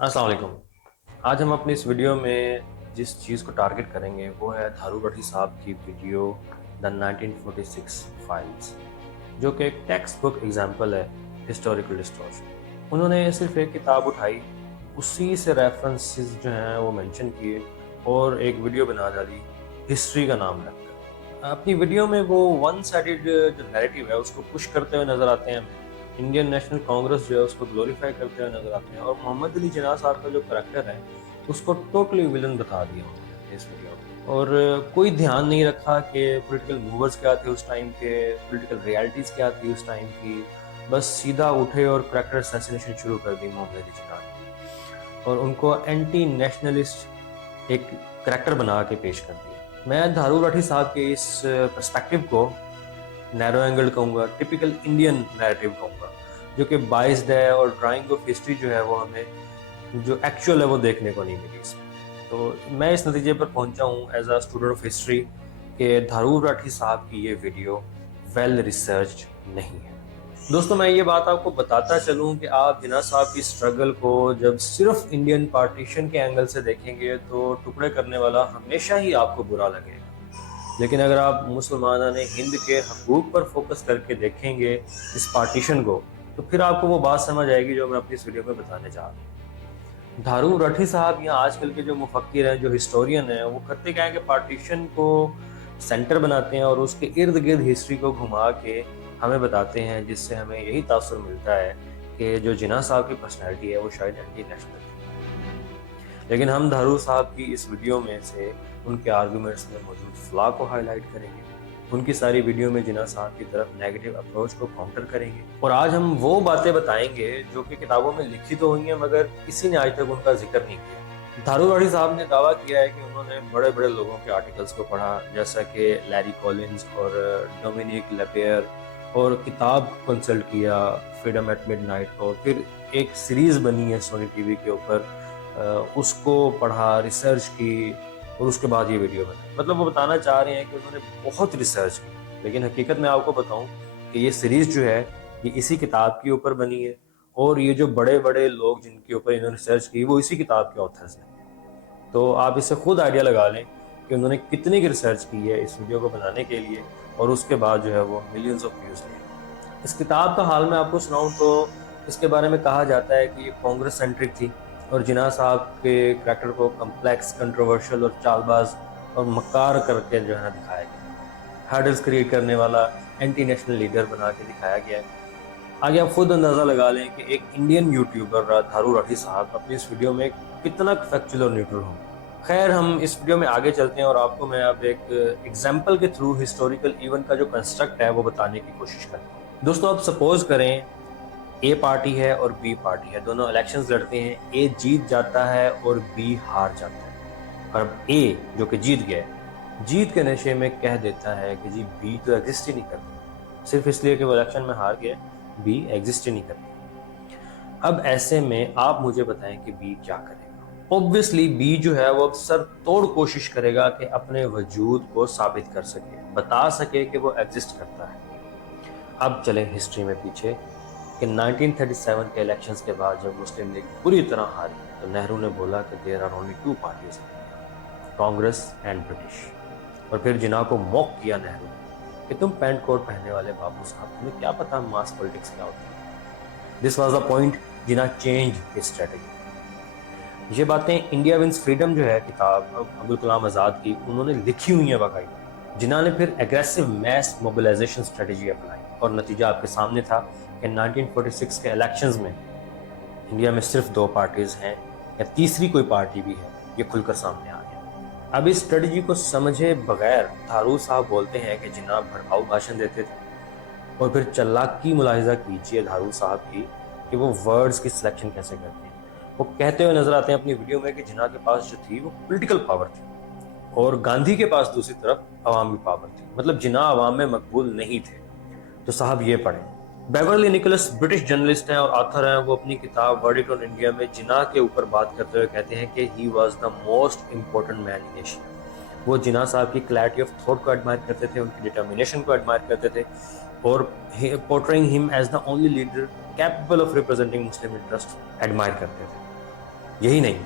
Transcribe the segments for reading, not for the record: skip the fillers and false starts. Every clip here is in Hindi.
अस्सलाम वालेकुम। आज हम अपनी इस वीडियो में जिस चीज़ को टारगेट करेंगे वो है धारू रठी साहब की वीडियो द 1946 फाइल्स, जो कि एक टेक्स्ट बुक एग्जाम्पल है हिस्टोरिकल डिस्टॉर्शन। उन्होंने सिर्फ एक किताब उठाई, उसी से रेफरेंसेस जो हैं वो मेंशन किए और एक वीडियो बना डाली हिस्ट्री का नाम रखकर। अपनी वीडियो में वो वन साइडेड जो नैरेटिव है उसको पुश करते हुए नजर आते हैं। इंडियन नेशनल कांग्रेस जो है उसको ग्लोरीफाई करते हुए नजर आते हैं और मोहम्मद अली जिन्ना साहब का जो करेक्टर है उसको टोटली विलन बता दिया उन्होंने इस वीडियो में। और कोई ध्यान नहीं रखा कि पॉलिटिकल मूवर्स क्या थे उस टाइम के, पॉलिटिकल रियलिटीज क्या थी उस टाइम की। बस सीधा उठे और करेक्टर असैसिनेशन शुरू कर दी मोहम्मद अली जिन्ना ने और उनको एंटी नेशनलिस्ट एक करेक्टर बना के पेश कर दिया। मैं धारू राठी साहब के इस पर्सपेक्टिव को नैरो एंगल कहूँगा, टिपिकल इंडियन नैरेटिव कहूँगा, जो कि बाइस्ड है और ड्राइंग ऑफ हिस्ट्री जो है वो हमें जो एक्चुअल है वो देखने को नहीं मिली इसमें। तो मैं इस नतीजे पर पहुंचा हूँ as a student of history कि धारू राठी साहब की ये वीडियो वेल रिसर्च नहीं है। दोस्तों, मैं ये बात आपको बताता चलूं कि आप जिन्ना साहब की स्ट्रगल को जब सिर्फ इंडियन पार्टीशन के एंगल से देखेंगे तो टुकड़े करने वाला हमेशा ही आपको बुरा लगेगा। लेकिन अगर आप मुसलमान ने हिंद के हकूक पर फोकस करके देखेंगे इस पार्टीशन को, तो फिर आपको वो बात समझ आएगी जो मैं अपनी इस वीडियो में बताने जा रहा हूँ। धारू राठी साहब या आजकल के जो मुफक्किर हैं, जो हिस्टोरियन हैं, वो करते क्या है कि पार्टीशन को सेंटर बनाते हैं और उसके इर्द गिर्द हिस्ट्री को घुमा के हमें बताते हैं, जिससे हमें यही तासुर मिलता है कि जो जिन्ना साहब की पर्सनैलिटी है वो शायद एंटी नेशनल है। लेकिन हम धारू साहब की इस वीडियो में से उनके आर्गूमेंट्स में मौजूद फ्लॉ को हाईलाइट करेंगे, उनकी सारी वीडियो में जिन्ना साहब की तरफ नेगेटिव अप्रोच को काउंटर करेंगे और आज हम वो बातें बताएंगे जो कि किताबों में लिखी तो हुई हैं मगर किसी ने आज तक उनका जिक्र नहीं किया। धारू राठी साहब ने दावा किया है कि उन्होंने बड़े बड़े लोगों के आर्टिकल्स को पढ़ा, जैसा कि लैरी कॉलिंस और डोमिनिक लेपेयर, और किताब कंसल्ट किया फ्रीडम एट मिडनाइट, और फिर एक सीरीज बनी है सोनी टीवी के ऊपर, उसको पढ़ा, रिसर्च की और उसके बाद ये वीडियो बनाई। मतलब वो बताना चाह रहे हैं कि उन्होंने बहुत रिसर्च की, लेकिन हकीकत में आपको बताऊं कि ये सीरीज जो है ये इसी किताब के ऊपर बनी है और ये जो बड़े बड़े लोग जिनके ऊपर इन्होंने रिसर्च की वो इसी किताब के ऑथर्स हैं। तो आप इससे खुद आइडिया लगा लें कि उन्होंने कितनी की रिसर्च की है इस वीडियो को बनाने के लिए, और उसके बाद जो है वो मिलियंस ऑफ व्यूज लिए। इस किताब का हाल मैं आपको सुनाऊं तो इसके बारे में कहा जाता है कि ये कांग्रेस सेंट्रिक थी और जिन्ना साहब के करैक्टर को कम्प्लेक्स, कंट्रोवर्शियल और चालबाज और मक्कार करके जो है ना दिखाया गया, हर्डल्स क्रिएट करने वाला एंटी नेशनल लीडर बना के दिखाया गया है। आगे आप खुद अंदाजा लगा लें कि एक इंडियन यूट्यूबर धारू राठी साहब अपनी इस वीडियो में कितना फैक्चुअल और न्यूट्रल होंगे। खैर, हम इस वीडियो में आगे चलते हैं और आपको मैं अब एक एग्जाम्पल के थ्रू हिस्टोरिकल इवेंट का जो कंस्ट्रक्ट है वो बताने की कोशिश करते हैं। दोस्तों, आप सपोज करें ए पार्टी है और बी पार्टी है, दोनों इलेक्शंस लड़ते हैं, ए जीत जाता है और बी हार जाता है। और अब ए जो कि जीत गया, जीत के नशे में कह देता है कि जी बी तो एग्जिस्ट ही नहीं करती, सिर्फ इसलिए कि वो इलेक्शन में हार गया, बी एग्जिस्ट ही नहीं करती। अब ऐसे में आप मुझे बताएं कि बी क्या करेगा। ऑब्वियसली बी जो है वो अब सर तोड़ कोशिश करेगा कि अपने वजूद को साबित कर सके, बता सके कि वो एग्जिस्ट करता है। अब चले हिस्ट्री में पीछे कि 1937 के इलेक्शंस के बाद जब मुस्लिम लीग पूरी तरह हारी तो नेहरू ने बोला कि there are only two parties, Congress and British. और फिर जिन्ना को मॉक किया नेहरू कि तुम पैंट कोट पहनने वाले बाबू साहब, तुम्हें क्या पता मास पॉलिटिक्स क्या होती है। This was the point, Jinnah change his strategy. ये बातें इंडिया विंस फ्रीडम जो है किताब अब्दुल कलाम आज़ाद की, उन्होंने लिखी हुई है बाकायदा। जिन्ना ने फिर एग्रेसिव मैस मोबिलाइजेशन स्ट्रेटजी अपनाई और नतीजा आपके सामने था कि 1946 के इलेक्शंस में इंडिया में सिर्फ दो पार्टीज हैं या तीसरी कोई पार्टी भी है, ये खुलकर सामने आ गया। अब इस स्ट्रेटजी को समझे बगैर धारू साहब बोलते हैं कि जिन्ना भड़काऊ भाषण देते थे, और फिर चालाकी मुलाहिजा कीजिए धारू साहब की कि वो वर्ड्स की सिलेक्शन कैसे करते हैं। वो कहते हुए नजर आते हैं अपनी वीडियो में कि जिन्ना के पास जो थी वो पॉलिटिकल पावर थी और गांधी के पास दूसरी तरफ अवामी पावर थी, मतलब जिन्ना अवाम में मकबूल नहीं थे। तो साहब ये पढ़ें। बेवर्ली निकोलस ब्रिटिश जर्नलिस्ट हैं और ऑथर हैं। वो अपनी किताब वर्डिक्ट ऑन इंडिया में जिन्ना के ऊपर बात करते हुए कहते हैं कि he was the most important man in Asia. वो जिन्ना साहब की क्लैरिटी ऑफ थॉट को एडमायर करते थे, उनकी डिटर्मिनेशन को एडमायर करते थे और portraying him as the only leader capable of representing Muslim interest admire करते थे। यही नहीं,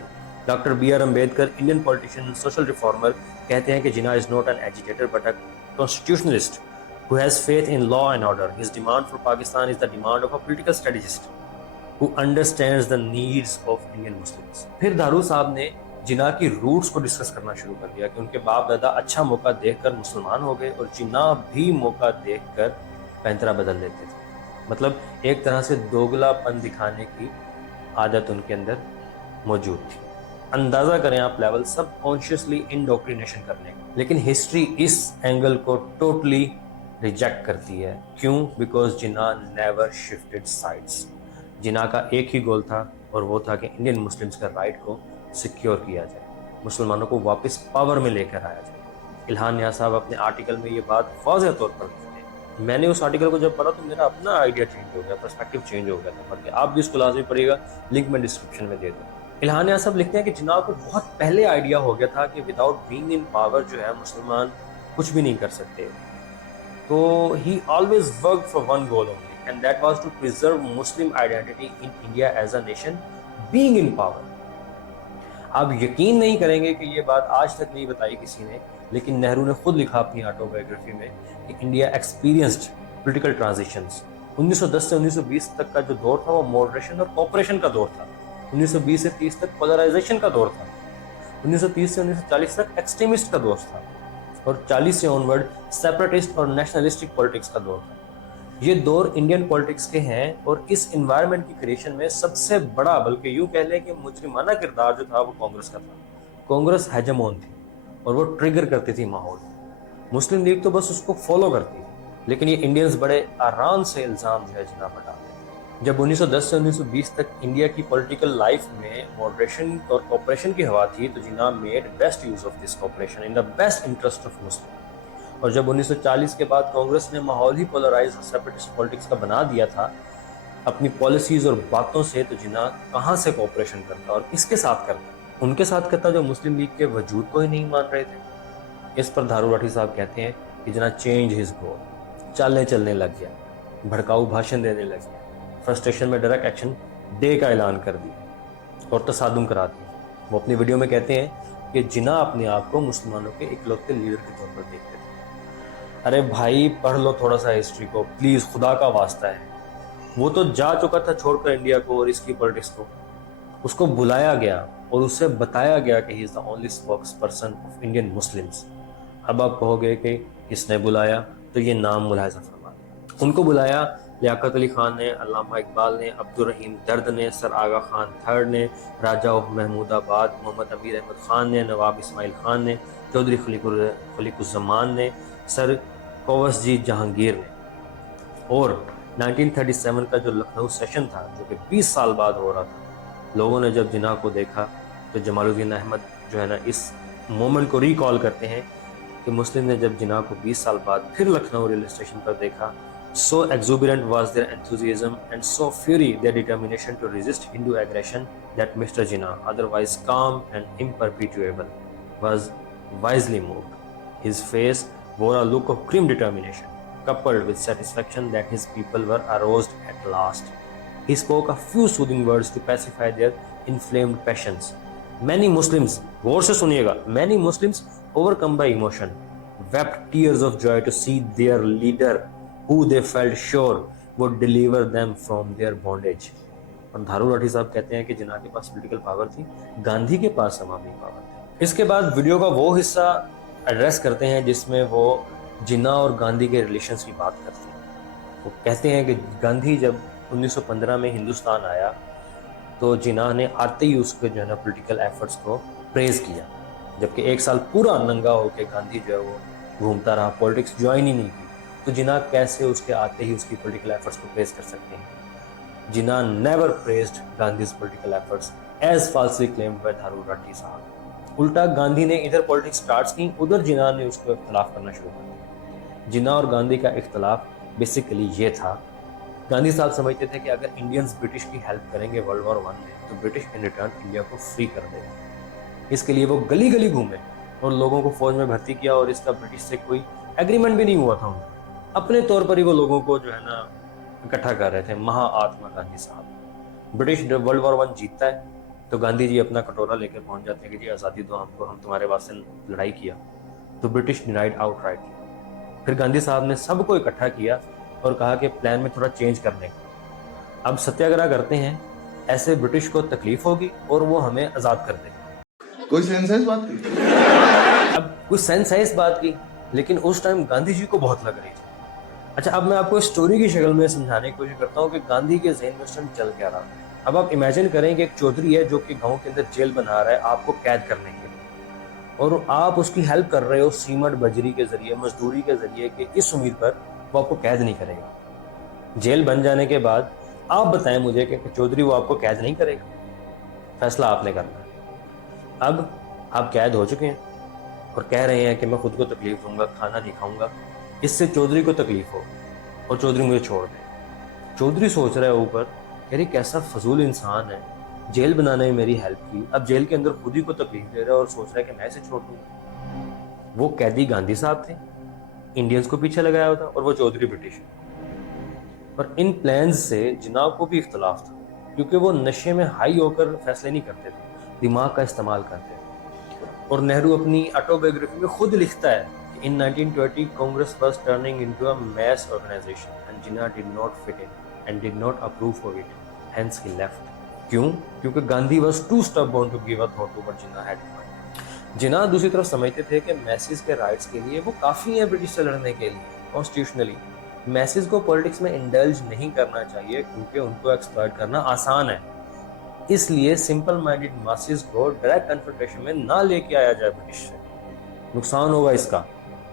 doctor B R Ambedkar, Indian politician, social reformer, कहते हैं कि Jinnah is not an agitator but a constitutionalist who has faith in law and order. His demand for Pakistan is the demand of a political strategist who understands the needs of Indian Muslims. फिर दारू साहब ने जिन्ना की रूट्स को डिस्कस करना शुरू कर दिया कि उनके बाप दादा अच्छा मौका देखकर मुसलमान हो गए और जिन्ना भी मौका देखकर पैंतरा बदल लेते थे। मतलब एक तरह से दोगलापन दिखाने की आदत उनके अंदर मौजूद थी। अंदाजा करें आप लेवल, सब कॉन्शियसली इंडोक्ट्रिनेशन करने का। लेकिन हिस्ट्री इस एंगल को टोटली रिजेक्ट करती है। क्यों? Because Jinnah never shifted sides. Jinnah का एक ही गोल था और वो था कि इंडियन मुस्लिम्स का राइट को सिक्योर किया जाए, मुसलमानों को वापस पावर में लेकर आया जाए। इल्हान नियाज़ साहब अपने आर्टिकल में ये बात वाज़ेह तौर पर लिखते हैं। मैंने उस आर्टिकल को जब पढ़ा तो मेरा अपना आइडिया चेंज हो गया, पर्सपेक्टिव चेंज हो गया था पढ़ के। आप भी इसको लाजमी पढ़िएगा, लिंक मैं डिस्क्रिप्शन में दे दूँ। इल्हान नियाज़ साहब लिखते हैं कि जिन्ना को बहुत पहले आइडिया हो गया था कि विदाउट बीइंग इन पावर जो है मुसलमान कुछ भी नहीं कर सकते। तो he always worked for one goal only, and that was to preserve Muslim identity in India as a nation being in power. आप यकीन नहीं करेंगे कि ये बात आज तक नहीं बताई किसी ने, लेकिन नेहरू ने खुद लिखा अपनी ऑटोबायोग्राफी में कि इंडिया एक्सपीरियंस्ड पॉलिटिकल ट्रांजिशंस। 1910 से 1920 तक का जो दौर था वो मॉडरेशन और कोऑपरेशन का दौर था। 1920 से 30 तक पोलराइजेशन का दौर था। 1930 से 1940 तक एक्सट्रीमिस्ट का दौर था और 40 से ऑनवर्ड सेपरेटिस्ट और नेशनलिस्टिक पॉलिटिक्स का दौर था। ये दौर इंडियन पॉलिटिक्स के हैं और इस एनवायरनमेंट की क्रिएशन में सबसे बड़ा, बल्कि यूं कह लें कि मुजरिमाना किरदार जो था वो कांग्रेस का था। कांग्रेस हेजेमोन थी और वो ट्रिगर करती थी माहौल। मुस्लिम लीग तो बस उसको फॉलो करती थी, लेकिन ये इंडियंस बड़े आराम से इल्जाम जो है जिन्ना पर डालते हैं। जब 1910 से 1920 तक इंडिया की पॉलिटिकल लाइफ में मॉडरेशन और कोऑपरेशन की हवा थी, तो Jinnah made best use of this cooperation in the best interest of Muslim. और जब 1940 के बाद कांग्रेस ने माहौल ही पोलराइज और सेपरेटिस्ट पॉलिटिक्स का बना दिया था अपनी पॉलिसीज और बातों से, तो जिन्ना कहाँ से कोऑपरेशन करता और किसके साथ करता? उनके साथ करता जो मुस्लिम लीग के वजूद को ही नहीं मान रहे थे। इस पर धारू राठी साहब कहते हैं कि जिन्ना चेंज हिज गोल, चालने चलने लग गया, भड़काऊ भाषण देने लग गया, फ्रस्ट्रेशन में डायरेक्ट एक्शन डे का ऐलान कर दिया और तसादुम करा दिया। वो अपनी वीडियो में कहते हैं कि जिन्ना अपने आप को मुसलमानों के इकलौते लीडर के तौर पर देखते थे। अरे भाई पढ़ लो थोड़ा सा हिस्ट्री को प्लीज, खुदा का वास्ता है। वो तो जा चुका था छोड़कर इंडिया को और इसकी पॉलिटिक्स को। उसको बुलाया गया और उससे बताया गया कि he is the only spokes person of Indian Muslims. अब आप कहोगे कि किसने बुलाया, तो ये नाम मुलाहिजा फरमा। उनको बुलाया लियाकत अली खान ने, अल्लामा इकबाल ने, अब्दुल रहीम दर्द ने, सर आगा खान थर्ड ने, राजा ऑफ महमूदाबाद मोहम्मद अमीर अहमद खान ने, नवाब इस्माइल खान ने, चौधरी खलीकुज़्ज़मान ने, सर कोवसजी जहांगीर ने। और 1937 का जो लखनऊ सेशन था, जो कि 20 साल बाद हो रहा था, लोगों ने जब जिन्ना को देखा तो जमालुद्दीन अहमद जो है ना इस मोमेंट को रिकॉल करते हैं कि मुस्लिम ने जब जिन्ना को 20 साल बाद फिर लखनऊ रेलवे स्टेशन पर देखा, so exuberant was their enthusiasm and so fury their determination to resist Hindu aggression that Mr. Jinnah, otherwise calm and imperturbable, was wisely moved. His face bore a look of grim determination, coupled with satisfaction that his people were aroused at last. He spoke a few soothing words to pacify their inflamed passions. Many Muslims, गौर से सुनिएगा, many Muslims overcome by emotion, wept tears of joy to see their leader, who they felt sure would deliver them from their bondage. और धारू राठी साहब कहते हैं कि जिन्ना के पास पॉलिटिकल पावर थी, गांधी के पास अवामी पावर थी। इसके बाद वीडियो का वो हिस्सा एड्रेस करते हैं जिसमें वो जिन्ना और गांधी के रिलेशंस की बात करते हैं। वो कहते हैं कि गांधी जब 1915 में हिंदुस्तान आया तो जिन्ना ने आते ही उसके जो है ना पॉलिटिकल एफर्ट्स को प्रेज किया, जबकि एक साल पूरा नंगा होकर गांधी जो है वो घूमता रहा, पॉलिटिक्स ज्वाइन ही नहीं की। तो जिन्ना कैसे उसके आते ही उसकी पॉलिटिकल एफर्ट्स को प्रेज कर सकते हैं? Jinnah never praised Gandhi's political efforts as falsely claimed by Dhruv Rathee Sahab. उल्टा गांधी ने इधर पॉलिटिक्स स्टार्ट की, उधर जिन्ना ने उसको इख्तलाफ करना शुरू कर दिया। जिन्ना और गांधी का इख्तलाफ बेसिकली ये था, गांधी साहब समझते थे कि अगर इंडियंस ब्रिटिश की हेल्प करेंगे वर्ल्ड वॉर 1 में तो ब्रिटिश इन रिटर्न इंडिया को फ्री कर देगा। इसके लिए वो गली गली घूमे और लोगों को फौज में भर्ती किया और इसका ब्रिटिश से कोई एग्रीमेंट भी नहीं हुआ था उनका। अपने तौर पर ही वो लोगों को जो है ना इकट्ठा कर रहे थे। महाआत्मा गांधी साहब। ब्रिटिश वर्ल्ड वॉर 1 जीतता है तो गांधी जी अपना कटोरा लेकर पहुंच जाते हैं कि जी आज़ादी दो हमको, हम तुम्हारे वास्ते लड़ाई किया। तो ब्रिटिश डिनाइड आउटराइट। फिर गांधी साहब ने सबको इकट्ठा किया और कहा कि प्लान में थोड़ा चेंज करने का। अब सत्याग्रह करते हैं, ऐसे ब्रिटिश को तकलीफ होगी और वो हमें आज़ाद कर देंगे। कोई सेंस है इस बात की? अब कुछ सेंस है इस बात की, लेकिन उस टाइम गांधी जी को बहुत लग रही थी। अच्छा, अब मैं आपको स्टोरी की शक्ल में समझाने की कोशिश करता हूँ कि गांधी के ज़हन में उस टाइम चल क्या रहा था। अब आप इमेजिन करें कि एक चौधरी है जो कि गांव के अंदर जेल बना रहा है आपको कैद करने के लिए, और आप उसकी हेल्प कर रहे हो सीमेंट बजरी के जरिए, मजदूरी के जरिए, कि इस उम्मीद पर वो आपको कैद नहीं करेगा। जेल बन जाने के बाद आप बताएं मुझे कि चौधरी वो आपको कैद नहीं करेगा। फैसला आपने करना है। अब आप कैद हो चुके हैं और कह रहे हैं कि मैं खुद को तकलीफ दूंगा, खाना नहीं खाऊंगा, इससे चौधरी को तकलीफ हो और चौधरी मुझे छोड़ दे। चौधरी सोच रहा है ऊपर, यार कैसा फजूल इंसान है, जेल बनाने में मेरी हेल्प की, अब जेल के अंदर खुद ही को तकलीफ दे रहा है और सोच रहा है कि मैं इसे छोड़ दूंगा। वो कैदी गांधी साहब थे, इंडियंस को पीछे लगाया होता, और वो चौधरी ब्रिटिश। और इन प्लान्स से जिन्ना को भी इख्तलाफ था, क्योंकि वो नशे में हाई होकर फैसले नहीं करते थे, दिमाग का इस्तेमाल करते थे। और नेहरू अपनी ऑटोबायोग्राफी में खुद लिखता है कि in 1920 Congress was turning into a mass organisation and Jinnah did not fit in and did not approve of it, hence he left. क्यों? क्योंकि Gandhi was too stubborn to give a thought to what Jinnah had in mind. Jinnah दूसरी तरफ समझते थे कि मैसेज के राइट्स के लिए वो काफी है ब्रिटिश से लड़ने के लिए कॉन्स्टिट्यूशनली। मैसेज को पॉलिटिक्स में इंडल्ज नहीं करना चाहिए क्योंकि उनको एक्सप्लॉइट करना आसान है, इसलिए सिंपल माइंडेड मासेस को डायरेक्ट कन्फ्रंटेशन में ना लेके आया जाए ब्रिटिश से, नुकसान होगा इसका।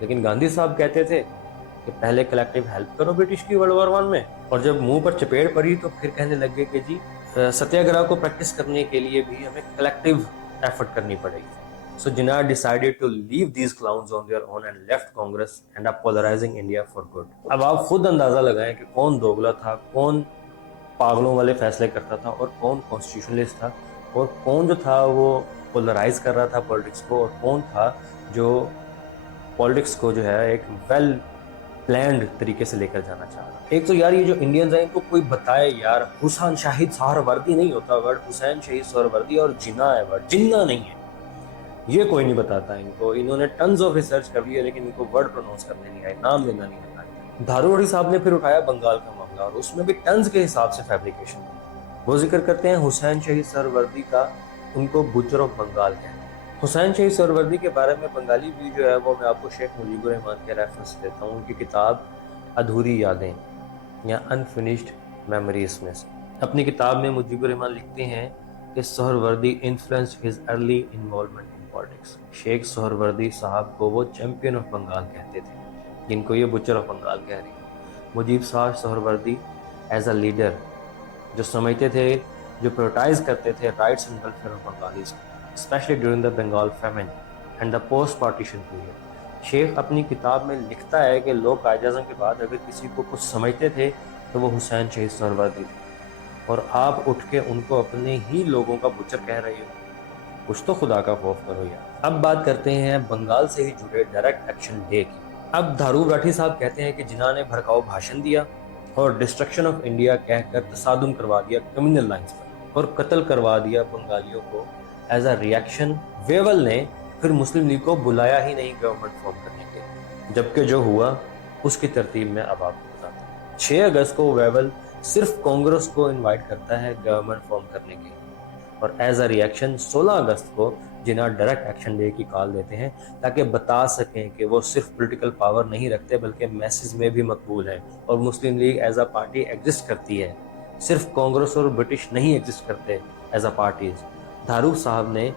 लेकिन गांधी साहब कहते थे कि पहले कलेक्टिव हेल्प करो ब्रिटिश की वर्ल्ड वॉर 1 में, और जब मुंह पर चपेट पड़ी तो फिर कहने लगे कि जी सत्याग्रह को प्रैक्टिस करने के लिए भी हमें कलेक्टिव एफर्ट करनी पड़ेगी। So Jinnah decided to leave these clowns on their own and left Congress and up polarizing India for good. अब आप खुद अंदाजा लगाएं कि कौन दोगला था, कौन पागलों वाले फैसले करता था और कौन कॉन्स्टिट्यूशनलिस्ट था, और कौन जो था वो पोलराइज कर रहा था पॉलिटिक्स को, और कौन था जो पॉलिटिक्स को जो है एक वेल प्लान्ड तरीके से लेकर जाना चाह रहा। एक तो यार ये जो इंडियंस हैं इनको कोई बताए यार, हुसैन शहीद सोहरावर्दी नहीं होता वर्ड, हुसैन शहीद सोहरावर्दी, और जिन्ना है वर्ड, जिन्ना नहीं है। ये कोई नहीं बताता इनको, इन्होंने टन्स ऑफ रिसर्च कर लिया लेकिन इनको वर्ड प्रोनाउंस करने नहीं आए, नाम लेना नहीं आता। धारूवाड़ी साहब ने फिर उठाया बंगाल का मामला, और उसमें भी टन्स के हिसाब से फैब्रिकेशन। वो जिक्र करते हैं हुसैन शहीद सोहरावर्दी का, उनको बुचर ऑफ बंगाल कहते हैं। हुसैन शहीद सोहरावर्दी के बारे में बंगाली भी जो है वो मैं आपको शेख मुजीबुर रहमान के रेफरेंस देता हूँ, उनकी किताब अधूरी यादें या अनफिनिश्ड मेमोरीज में से। अपनी किताब में मुजीबुर रहमान लिखते हैं कि Suhrawardy influenced his early involvement in politics. Sheikh Suhrawardy साहब को वो चैंपियन ऑफ बंगाल कहते थे, जिनको ये बुचर ऑफ बंगाल कह रही है। Mujib saw Suhrawardy as a leader जो समझते थे, जो प्रायोरिटाइज करते थे rights and welfare of Bengalis, especially during the Bengal famine and the post partition period. Sheikh अपनी किताब में लिखता है कि लोग कायद-ए-आज़म के बाद अगर किसी को कुछ समझते थे तो वो हुसैन शहीद सोहरावर्दी थे, और आप उठ के उनको अपने ही लोगों का बुचर कह रहे हो, कुछ तो खुदा का खौफ करो यार। अब बात करते हैं बंगाल से ही जुड़े डायरेक्ट एक्शन डे की। अब धारूर राठी साहब कहते हैं कि जिन्ना ने भड़काऊ भाषण दिया और डिस्ट्रक्शन ऑफ इंडिया कहकर तसादुम करवा दिया कम्युनल लाइंस पर, और कत्ल करवा दिया बंगालियों को। एज अ रिएक्शन वेवल ने फिर मुस्लिम लीग को बुलाया ही नहीं गवर्नमेंट फॉर्म करने के, जबकि जो हुआ उसकी तरतीब में अब आपको बताता हूँ। 6 अगस्त को वेवल सिर्फ कांग्रेस को इनवाइट करता है गवर्नमेंट फॉर्म करने के, और एज अ रिएक्शन 16 अगस्त को जिन्ना डायरेक्ट एक्शन डे की कॉल देते हैं ताकि बता सकें कि वो सिर्फ पॉलिटिकल पावर नहीं रखते बल्कि मैसेज में भी मकबूल हैं, और Muslim League as a party exist करती है, सिर्फ कांग्रेस और ब्रिटिश नहीं एग्जिस्ट करते एज अ पार्टीज। धारूर साहब ने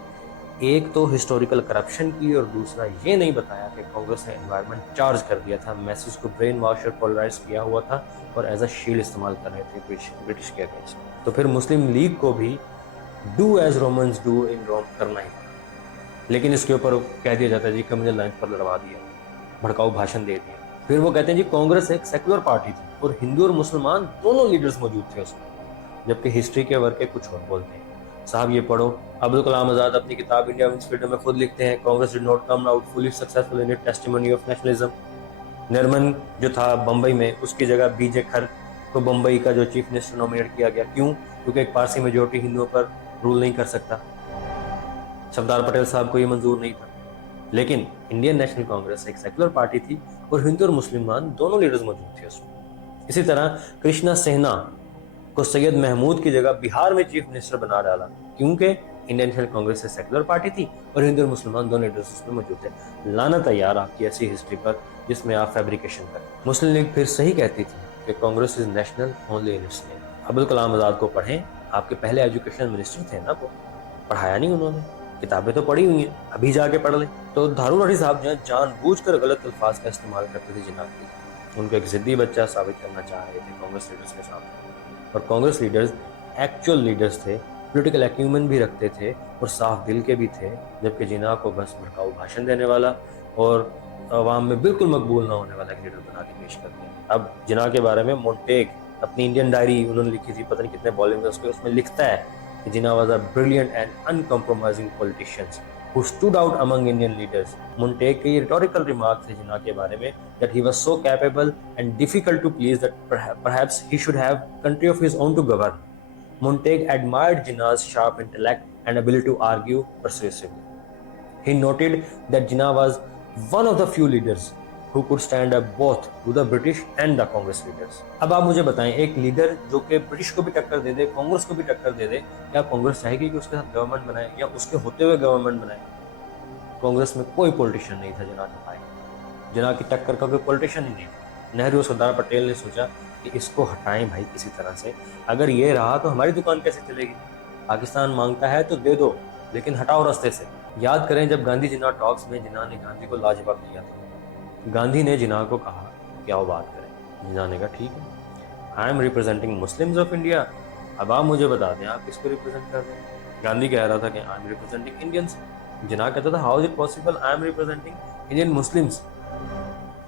एक तो हिस्टोरिकल करप्शन की और दूसरा ये नहीं बताया कि कांग्रेस ने एनवायरनमेंट चार्ज कर दिया था, मैसेज को ब्रेन वॉश और पोलराइज किया हुआ था और एज अ शील्ड इस्तेमाल कर रहे थे ब्रिटिश के अगेंस्ट। तो फिर मुस्लिम लीग को भी do as Romans do in Rome करना ही, लेकिन इसके ऊपर कह दिया जाता है जी कम्युनल लाइन पर लड़वा दिया, भड़काऊ भाषण दे दिया। फिर वो कहते हैं जी कांग्रेस एक सेकुलर पार्टी थी और हिंदू और मुसलमान दोनों लीडर्स मौजूद थे उसमें, जबकि हिस्ट्री के वर्क के कुछ और बोलते हैं। साहब ये पढ़ो, अब्दुल कलाम आजाद अपनी किताब इंडिया विंस फ्रीडम में खुद लिखते हैं Congress did not come out fully successful in it testimony of nationalism. नरमन जो था बम्बई में, उसकी जगह बीजे खर को बम्बई का जो चीफ मिनिस्टर नॉमिनेट किया गया। क्यों? क्योंकि एक पारसी मेजोरिटी हिंदुओं पर रूल नहीं कर सकता। सरदार पटेल साहब को ये मंजूर नहीं था। लेकिन इंडियन नेशनल कांग्रेस एक सेकुलर पार्टी थी और हिंदू और मुसलमान दोनों लीडर्स मौजूद थे उसमें। इसी तरह कृष्णा सेना को सैयद महमूद की जगह बिहार में चीफ मिनिस्टर बना डाला, क्योंकि इंडियन नेशनल कांग्रेस एक सेकुलर पार्टी थी और हिंदू और मुसलमान दोनों लीडर्स उसमें मौजूद थे। लानत है यार आपकी ऐसी हिस्ट्री पर जिसमें आप फैब्रिकेशन करें। मुस्लिम लीग फिर सही कहती थी कि Congress is national only in its name. Abdul Kalam Azad को पढ़ें, आपके पहले एजुकेशन मिनिस्टर थे ना, वो पढ़ाया नहीं उन्होंने? किताबें तो पढ़ी हुई हैं, अभी जाके पढ़ लें। तो धारू राठी साहब जो है जानबूझकर गलत अल्फाज का इस्तेमाल करते थे जिनाब के। उनको एक जिद्दी बच्चा साबित करना चाह रहे थे कांग्रेस लीडर्स के सामने। और कांग्रेस लीडर्स एक्चुअल लीडर्स थे, पॉलिटिकल एक्यूमेन भी रखते थे और साफ दिल के भी थे, जबकि जिना को बस भड़काऊ भाषण देने वाला और अवाम में बिल्कुल मकबूल ना होने वाला एक लीडर बना के पेश कर दिया। अब जिना के बारे में मोन्टेग अपनी इंडियन डायरी उन्होंने लिखी थी, पता नहीं कितने वॉल्यूम में, उसमें लिखता है कि जिना was a brilliant and uncompromising politician who stood out among Indian leaders. मोन्टेग के ये rhetorical remark थे जिना के बारे में that he was so capable and difficult to please that perhaps he should have country of his own to govern. Montag admired Jinnah's sharp intellect and ability to argue persuasively. He noted that Jinnah was one of the few leaders who could stand up both to the British and the Congress leaders. अब आप मुझे बताएं, एक लीडर जो कि ब्रिटिश को भी टक्कर दे दे, कांग्रेस को भी टक्कर दे दे, क्या कांग्रेस चाहेगी कि उसके साथ गवर्नमेंट बनाए या उसके होते हुए गवर्नमेंट बनाए? कांग्रेस में कोई पॉलिटिशियन नहीं था जिन्ना के भाई, जिन्ना की टक्कर का कोई पॉलिटिशियन ही नहीं था। नेहरू और सरदार पटेल ने सोचा कि इसको हटाएं भाई किसी तरह से, अगर ये रहा तो हमारी दुकान कैसे चलेगी? पाकिस्तान मांगता है तो दे दो, लेकिन हटाओ रास्ते से। याद करें जब गांधी जिन्ना टॉक्स में जिन्ना ने गांधी को लाजवाब दिया था, गांधी ने जिन्ना को कहा कि आओ बात करें। जिन्ना ने कहा ठीक है, I am representing Muslims of India, अब आप मुझे बता दें आप किसको रिप्रेजेंट कर रहे हैं। गांधी कह रहा था कि आई एम रिप्रेजेंटिंग इंडियंस, जिन्ना कहता था how is it possible, I am representing Indian Muslims.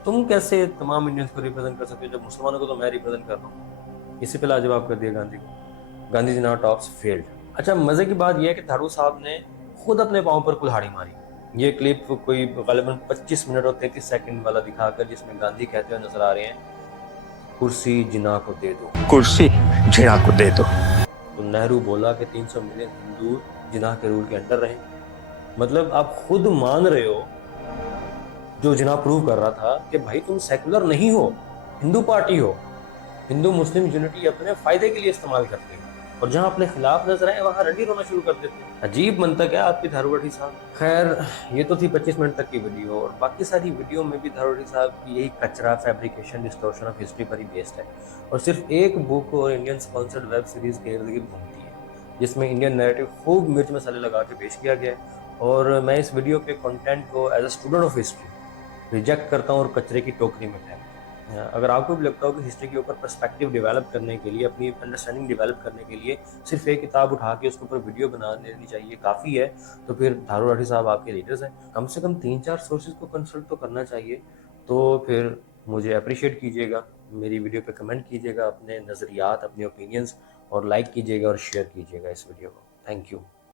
तुम कैसे तमाम इंडियंस को रिप्रेजेंट कर सकते हो जब मुसलमानों को तो मैं रिप्रेजेंट कर रहा हूँ? इसी पे लाजवाब कर दिया गांधी को। गांधी जिन्ना टॉक्स फेल्ड। अच्छा, मजे की बात यह है कि थारू साहब ने खुद अपने पाँव पर कुल्हाड़ी मारी। ये क्लिप कोई गालिबन 25 मिनट और 33 सेकंड वाला दिखाकर, जिसमें गांधी कहते हुए नजर आ रहे हैं कुर्सी जिन्ना को दे दो, कुर्सी जिन्ना को दे दो। तो नेहरू बोला कि 300 मिलियन हिंदू जिन्ना के रूल के अंडर रहे। मतलब आप खुद मान रहे हो, जो जिन्ना प्रूव कर रहा था कि भाई तुम सेकुलर नहीं हो, हिंदू पार्टी हो, हिंदू मुस्लिम यूनिटी अपने फायदे के लिए इस्तेमाल करते हो, और जहां अपने खिलाफ नजर आए वहां रंडी रोना शुरू कर देते हैं। अजीब मंतक है आपकी धारू राठी साहब। खैर, ये तो थी 25 मिनट तक की वीडियो, और बाकी सारी वीडियो में भी धारू राठी साहब की यही कचरा, फैब्रिकेशन, डिस्टॉर्शन ऑफ हिस्ट्री पर ही बेस्ड है, और सिर्फ एक बुक और इंडियन स्पॉन्सर्ड वेब सीरीज के इर्द गिर्द घूमती है, जिसमें इंडियन नैरेटिव खूब मिर्च मसाले लगा के पेश किया गया है। और मैं इस वीडियो के कंटेंट को as a student of history reject करता हूँ और कचरे की टोकरी में फेंकता हूँ। अगर आपको भी लगता हो कि हिस्ट्री के ऊपर पर्सपेक्टिव डेवलप करने के लिए, अपनी अंडरस्टैंडिंग डेवलप करने के लिए सिर्फ एक किताब उठा के उसके ऊपर वीडियो बना देनी चाहिए काफ़ी है, तो फिर धारू राठी साहब आपके लीडर्स हैं। कम से कम 3-4 सोर्सेज को कंसल्ट तो करना चाहिए। तो फिर मुझे अप्रिशिएट कीजिएगा, मेरी वीडियो पे कमेंट कीजिएगा अपने नज़रियात, अपने ओपिनियंस, और लाइक कीजिएगा और शेयर कीजिएगा इस वीडियो को। Thank you.